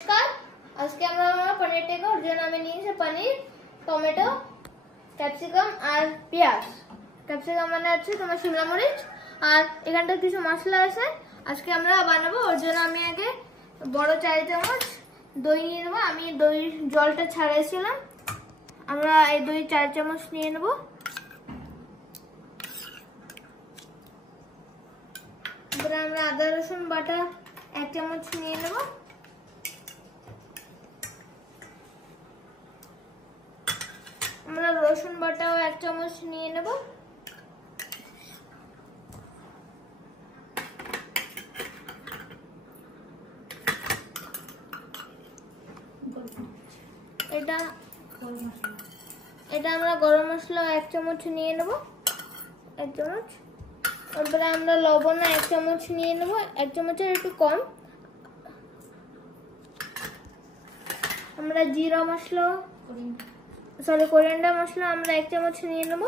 নমস্কার, আজকে আমরা পনির টিক্কা ওর জন্য আমি নিয়েছি পনির, টমেটো, ক্যাপসিকাম আর পেঁয়াজ। ক্যাপসিকাম মানে আছে তোমার শিমলা মরিচ, আর এখানটা কিছু মশলা আছে। আজকে আমরা বানাবো, ওর জন্য আমি আগে বড় 4 চামচ দই নিয়ে নেবো। আমি দই জলটা ছাড়াইছিলাম, আমরা এই দই 4 চামচ নিয়ে নেবো। এবারে আমরা আদা রসুন বাটা 1 চামচ নিয়ে নেবো। আমরা রসুন বাটাও 1 চামচ নিয়ে নেব। এটা আমরা গরম মশলা 1 চামচ নিয়ে নেব, 1 চামচ। তারপরে আমরা লবণ 1 চামচ নিয়ে নেব, 1 চামচের একটু কম। আমরা জিরা মশলা কোরিয়ান্ডার মশলা আমরা 1 চামচ নিয়ে নেব।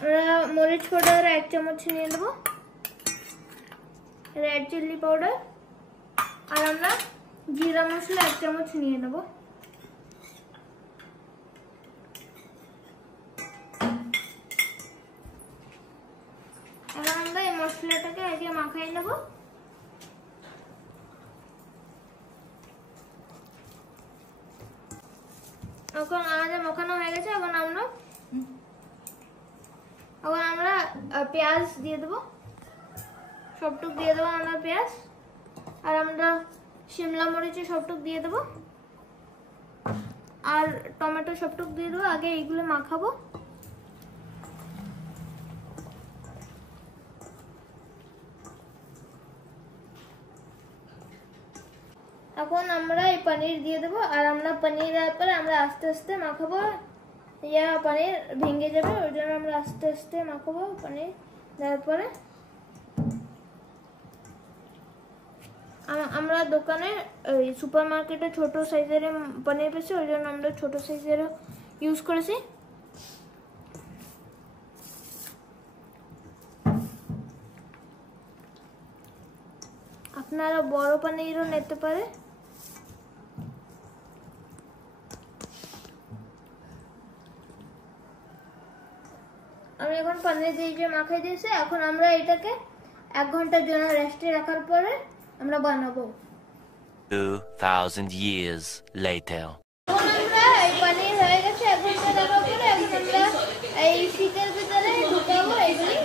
আমরা মরিচ পাউডার 1 চামচ নিয়ে নেব, রেড চিলি পাউডার, আর আমরা জিরা মশলা 1 চামচ নিয়ে নেব। এবার আমরা এই মশলাটাকে আগে মাখাই নেব। এখন আমাদের মাখানো হয়ে গেছে। এখন আমরা পেঁয়াজ দিয়ে দেবো, সবটুক দিয়ে দেবো আমরা পেঁয়াজ, আর আমরা শিমলা মরিচে সবটুক দিয়ে দেবো, আর টমেটো সবটুক দিয়ে দেবো। আগে এইগুলো মাখাবো। এখন আমরা এই পনির দিয়ে দেবো, আর আমরা পনির দেওয়ার পরে আমরা আস্তে আস্তে মাখাবো, ইয়া পনির ভেঙে যাবে, ওই জন্য আমরা আস্তে আস্তে মাখাবো পনির দেওয়ার পরে। আমরা দোকানে সুপার মার্কেটে ছোট সাইজের পনির পেয়েছি, ওই জন্য আমরা ছোট সাইজের ইউজ করেছি। আপনারা বড় পনিরও নিতে পারে। আমি এখন পনির দিয়ে মাখাই দিয়েছি। এখন আমরা এটাকে 1 ঘন্টার জন্য রেস্টে রাখার পরে আমরা বানাবো। 2000 years later. এখন আমরা এই পনির হয়ে গেছে 1 ঘন্টা রাখার পরে। এখন আমরা এই শীতের ভিতরে ঢুকাবো এগুলি।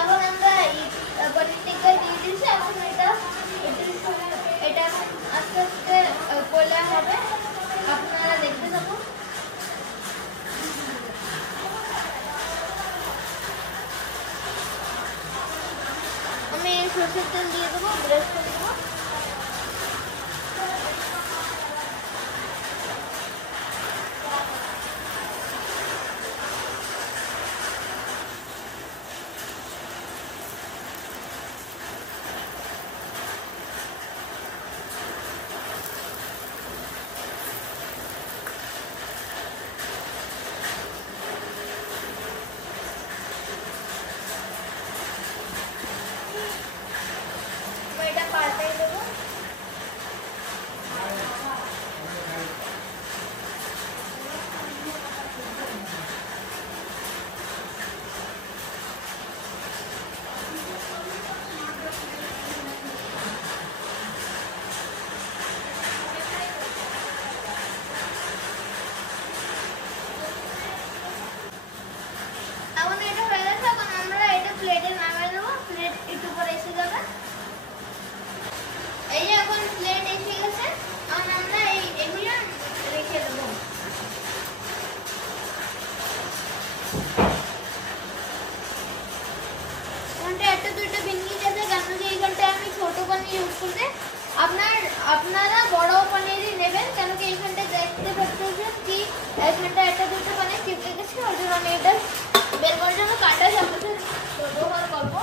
এখন আমরা পনির টিক্কা দিয়ে দিয়েছি। এখন এটা আস্তে আস্তে কোলা হবে, আপনারা দেখতে থাকুন। আমি সরষের তেল দিয়ে দেবো, ব্রাশ করে দেবো। এটা পাল্টাই দেবো। এখন এটা হয়ে গেছে। এখন আমরা এটা প্লেটে নামিয়ে দেবো। প্লেট একটু পরে এসে যাবে। এই এখন প্লেট এসে গেছে। এখন আমরা এগুলো রেখে দেবো। এখানটা একটা দুইটা ভেঙে গেছে, কেন কি এইখানটা আমি ছোট পনির ইউজ করতে। আপনারা বড় পনিরই নেবেন, কেন কি এইখানটা দেখতে এখানটা একটা দুটো মানে চিপকে গেছে, ওই জন্য আমি এটা বের করার জন্য কাঁটা চামচের ব্যবহার করবো।